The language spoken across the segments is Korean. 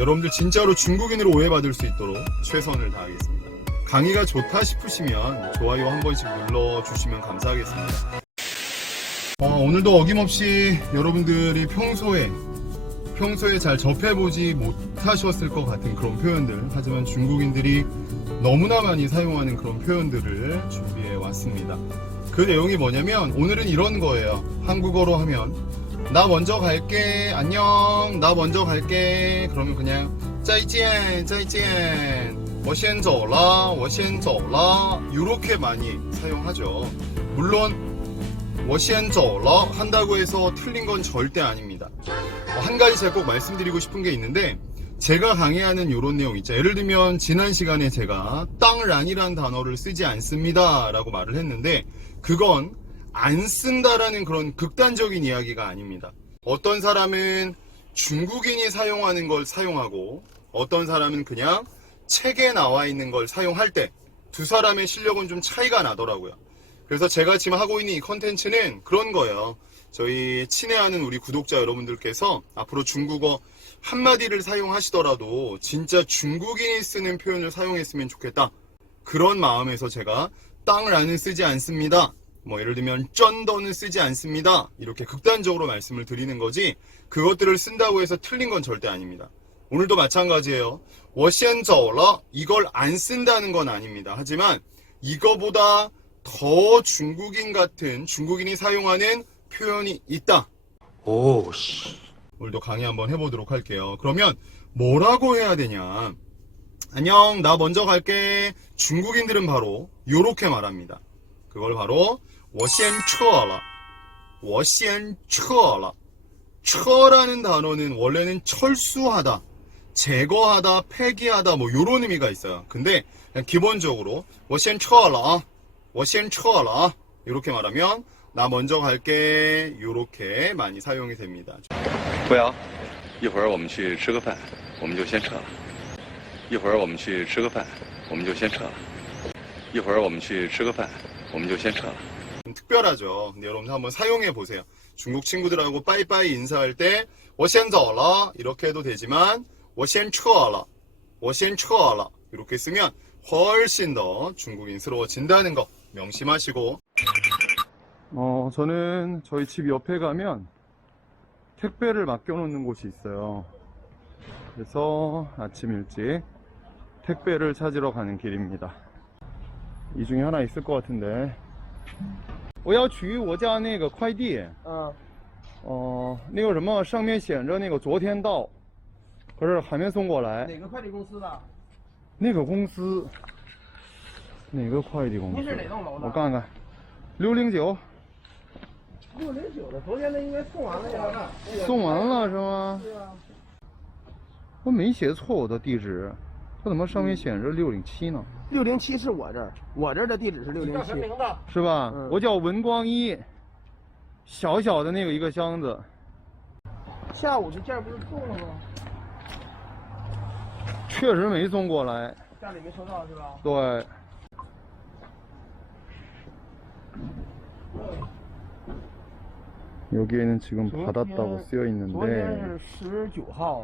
여러분들 진짜로 중국인으로 오해받을 수 있도록 최선을 다하겠습니다. 강의가 좋다 싶으시면 좋아요 한 번씩 눌러주시면 감사하겠습니다. 어, 오늘도 어김없이 여러분들이 평소에 평소에 잘 접해보지 못하셨을 것 같은 그런 표현들 하지만 중국인들이 너무나 많이 사용하는 그런 표현들을 준비해 왔습니다. 그 내용이 뭐냐면 오늘은 이런 거예요. 한국어로 하면 나 먼저 갈게. 안녕. 나 먼저 갈게. 그러면 그냥 짜이젠 짜이젠 워시엔저라 워시엔저라. 이렇게 많이 사용하죠. 물론 워시엔저러 한다고 해서 틀린 건 절대 아닙니다. 어, 한 가지 제가 꼭 말씀드리고 싶은 게 있는데 제가 강의하는 이런 내용 있죠. 예를 들면 지난 시간에 제가 땅란이란 단어를 쓰지 않습니다 라고 말을 했는데 그건 안 쓴다라는 그런 극단적인 이야기가 아닙니다. 어떤 사람은 중국인이 사용하는 걸 사용하고 어떤 사람은 그냥 책에 나와 있는 걸 사용할 때 두 사람의 실력은 좀 차이가 나더라고요. 그래서 제가 지금 하고 있는 이 컨텐츠는 그런 거예요. 저희 친애하는 우리 구독자 여러분들께서 앞으로 중국어 한마디를 사용하시더라도 진짜 중국인이 쓰는 표현을 사용했으면 좋겠다. 그런 마음에서 제가 땅라는 쓰지 않습니다. 뭐 예를 들면 쩐더는 쓰지 않습니다. 이렇게 극단적으로 말씀을 드리는 거지 그것들을 쓴다고 해서 틀린 건 절대 아닙니다. 오늘도 마찬가지예요. 워시엔저러 이걸 안 쓴다는 건 아닙니다. 하지만 이거보다 더 중국인 같은 중국인이 사용하는 표현이 있다. 오 씨. 오늘도 강의 한번 해보도록 할게요. 그러면 뭐라고 해야 되냐? 안녕, 나 먼저 갈게. 중국인들은 바로 이렇게 말합니다. 그걸 바로 我先撤了.我先撤了. 처라는 단어는 원래는 철수하다, 제거하다, 폐기하다 뭐 요런 의미가 있어요. 근데 그냥 기본적으로 我先撤了,我先撤了 이렇게 말하면 나 먼저 갈게 요렇게 많이 사용이 됩니다. 不要，一会儿我们去吃个饭，我们就先撤了。一会儿我们去吃个饭，我们就先撤了。一会儿我们去吃个饭， 몸조실까? 특별하죠. 근데 여러분 한번 사용해 보세요. 중국 친구들하고 빠이빠이 인사할 때 워시엔저라 이렇게 해도 되지만 워센츠어라. 워센츠어라. 이렇게 쓰면 훨씬 더 중국인스러워진다는 거 명심하시고 어 저는 저희 집 옆에 가면 택배를 맡겨놓는 곳이 있어요. 그래서 아침 일찍 택배를 찾으러 가는 길입니다. 이 중에 하나 있을 것 같은데. 我要取我家那个快递，嗯，哦、那个什么上面显着那个昨天到，可是还没送过来。哪个快递公司的？那个公司，哪个快递公司？您是哪栋楼的我看看，六零九六零九的，昨天那应该送完了呀。送完了是吗？对啊，我没写错我的地址， 它怎么上面显着六零七呢？六零七是我这儿，我这儿的地址是六零七。是吧？嗯我叫文光一，小小的那个一个箱子，下午这件儿不是送了吗？确实没送过来。家里没收到是吧？ 네. 여기에는 지금 받았다고 쓰여 昨天 있는데 是十九号，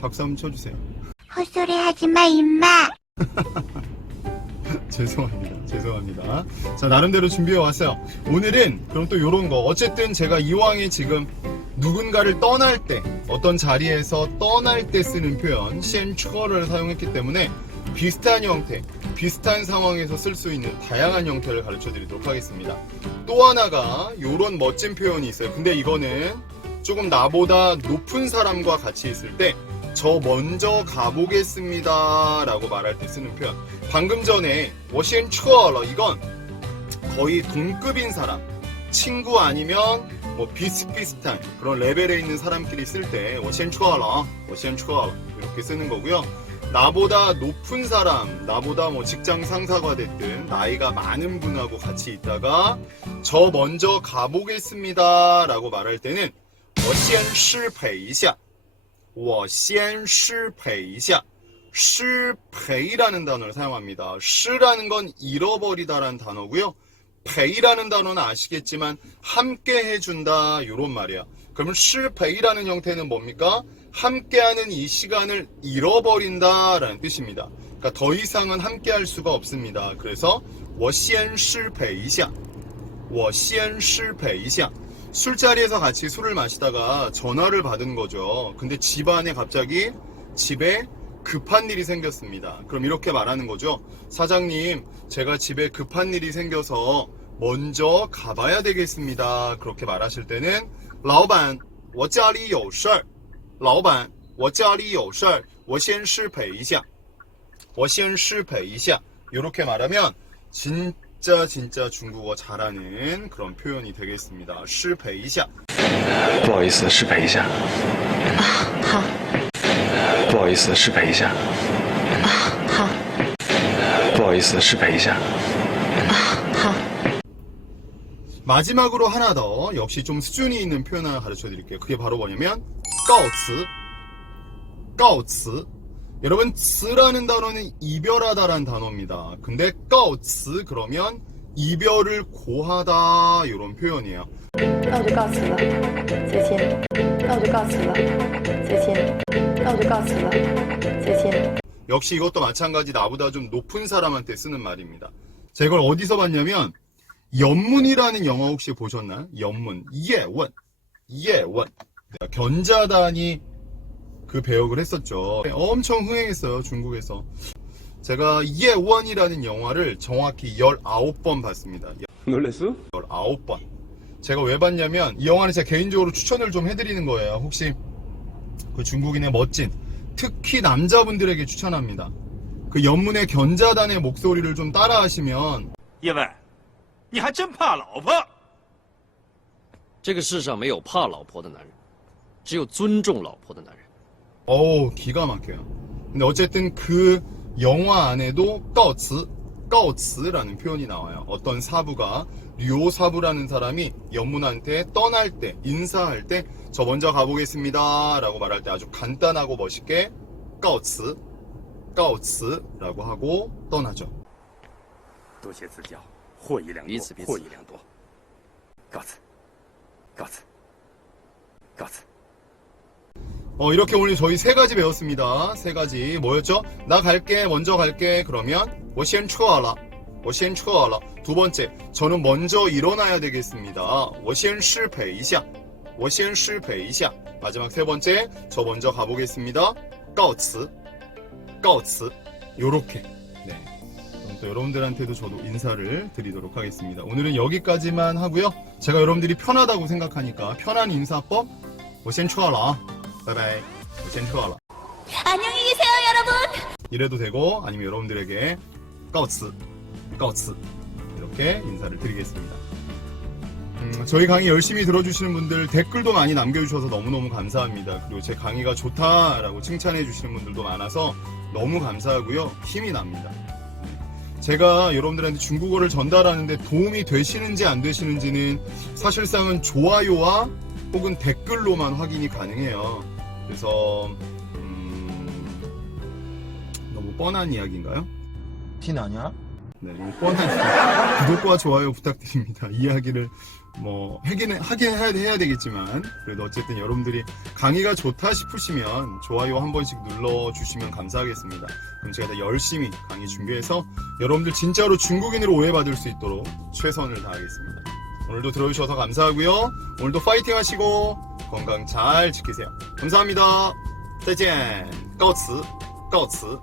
박수 한번 쳐주세요. 헛소리 하지 마, 임마. 죄송합니다. 죄송합니다. 자, 나름대로 준비해 왔어요. 오늘은 그럼 또 요런 거. 어쨌든 제가 이왕에 지금 누군가를 떠날 때, 어떤 자리에서 떠날 때 쓰는 표현, 시엔추어를 사용했기 때문에 비슷한 형태, 비슷한 상황에서 쓸 수 있는 다양한 형태를 가르쳐 드리도록 하겠습니다. 또 하나가 요런 멋진 표현이 있어요. 근데 이거는 조금 나보다 높은 사람과 같이 있을 때, 저 먼저 가보겠습니다 라고 말할 때 쓰는 표현. 방금 전에 워시엔 추어러 이건 거의 동급인 사람 친구 아니면 뭐 비슷비슷한 그런 레벨에 있는 사람끼리 쓸 때 워시엔 추어러 워시엔 추어러 이렇게 쓰는 거고요. 나보다 높은 사람 나보다 뭐 직장 상사가 됐든 나이가 많은 분하고 같이 있다가 저 먼저 가보겠습니다 라고 말할 때는 워시엔 실패이샤 我先失陪一下 失陪라는 단어를 사용합니다.失라는 건 잃어버리다라는 단어고요.陪라는 단어는 아시겠지만 함께 해준다 이런 말이야. 그러면 失陪라는 형태는 뭡니까? 함께하는 이 시간을 잃어버린다라는 뜻입니다. 그러니까 더 이상은 함께할 수가 없습니다. 그래서 我先失陪一下我先失陪一下 술자리에서 같이 술을 마시다가 전화를 받은 거죠. 근데 집안에 갑자기 집에 급한 일이 생겼습니다. 그럼 이렇게 말하는 거죠. 사장님, 제가 집에 급한 일이 생겨서 먼저 가봐야 되겠습니다. 그렇게 말하실 때는 老板,我家里有事儿.老板,我家里有事儿.我先失陪一下.我先失陪一下. 이렇게 말하면 진 짜 진짜 중국어 잘하는 그런 표현이 되겠습니다. 失陪一下.不好意思，失陪一下。好，不好意思，失陪一下。好，不好意思，失陪一下。好， 마지막으로 하나 더 역시 좀 수준이 있는 표현 하나 가르쳐 드릴게요. 그게 바로 뭐냐면 告辞 告辞 여러분 辞라는 단어는 이별하다라는 단어입니다. 근데 告辞 그러면 이별을 고하다 이런 표현이에요. 那我就告辞了，再见。那我就告辞了，再见。那我就告辞了，再见。 역시 이것도 마찬가지 나보다 좀 높은 사람한테 쓰는 말입니다. 제가 이걸 어디서 봤냐면 연문이라는 영화 혹시 보셨나요? 연문 예원 예원 견자단이 그 배역을 했었죠. 엄청 흥행했어요 중국에서. 제가 예원이라는 영화를 정확히 19번 봤습니다. 놀랬어? 19번. 제가 왜 봤냐면 이 영화는 제가 개인적으로 추천을 좀 해드리는 거예요. 혹시 그 중국인의 멋진 특히 남자분들에게 추천합니다. 그 연문의 견자단의 목소리를 좀 따라하시면 叶问，你还真怕老婆？这个世上没有怕老婆的男人，只有尊重老婆的男人。 어우 기가 막혀요. 근데 어쨌든 그 영화 안에도 告辞, 告辞라는 표현이 나와요. 어떤 사부가 류오 사부라는 사람이 연문한테 떠날 때 인사할 때 저 먼저 가보겠습니다 라고 말할 때 아주 간단하고 멋있게 告辞,告辞 라고 하고 떠나죠. 多谢赐教，获益良多彼此彼，此获益良多。告辞，告辞，告辞。 어, 이렇게 오늘 저희 세 가지 배웠습니다. 세 가지. 뭐였죠? 나 갈게, 먼저 갈게. 그러면, 워시엔 추어라. 워시엔 추어라. 두 번째, 저는 먼저 일어나야 되겠습니다. 워시엔 실패 이샤. 워시엔 실패 이샤. 마지막 세 번째, 저 먼저 가보겠습니다. 까오츠. 까오츠. 요렇게. 네. 또 여러분들한테도 저도 인사를 드리도록 하겠습니다. 오늘은 여기까지만 하고요. 제가 여러분들이 편하다고 생각하니까 편한 인사법 워시엔 추어라. 拜拜，我先撤了。 안녕히 계세요, 여러분. 이래도 되고 아니면 여러분들에게 告辞,告辞 이렇게 인사를 드리겠습니다. 음, 저희 강의 열심히 들어주시는 분들 댓글도 많이 남겨주셔서 너무너무 감사합니다. 그리고 제 강의가 좋다라고 칭찬해 주시는 분들도 많아서 너무 감사하고요. 힘이 납니다. 제가 여러분들한테 중국어를 전달하는데 도움이 되시는지 안 되시는지는 사실상은 좋아요와 혹은 댓글로만 확인이 가능해요. 그래서 음, 너무 뻔한 이야기인가요? 티나냐? 네, 너무 뻔한 구독과 좋아요 부탁드립니다. 이야기를 뭐 하긴 하긴 해야, 해야 되겠지만 그래도 어쨌든 여러분들이 강의가 좋다 싶으시면 좋아요 한 번씩 눌러 주시면 감사하겠습니다. 그럼 제가 더 열심히 강의 준비해서 여러분들 진짜로 중국인으로 오해받을 수 있도록 최선을 다하겠습니다. 오늘도 들어주셔서 감사하고요. 오늘도 파이팅 하시고 건강 잘 지키세요. 감사합니다. 再见.告辞.告辞.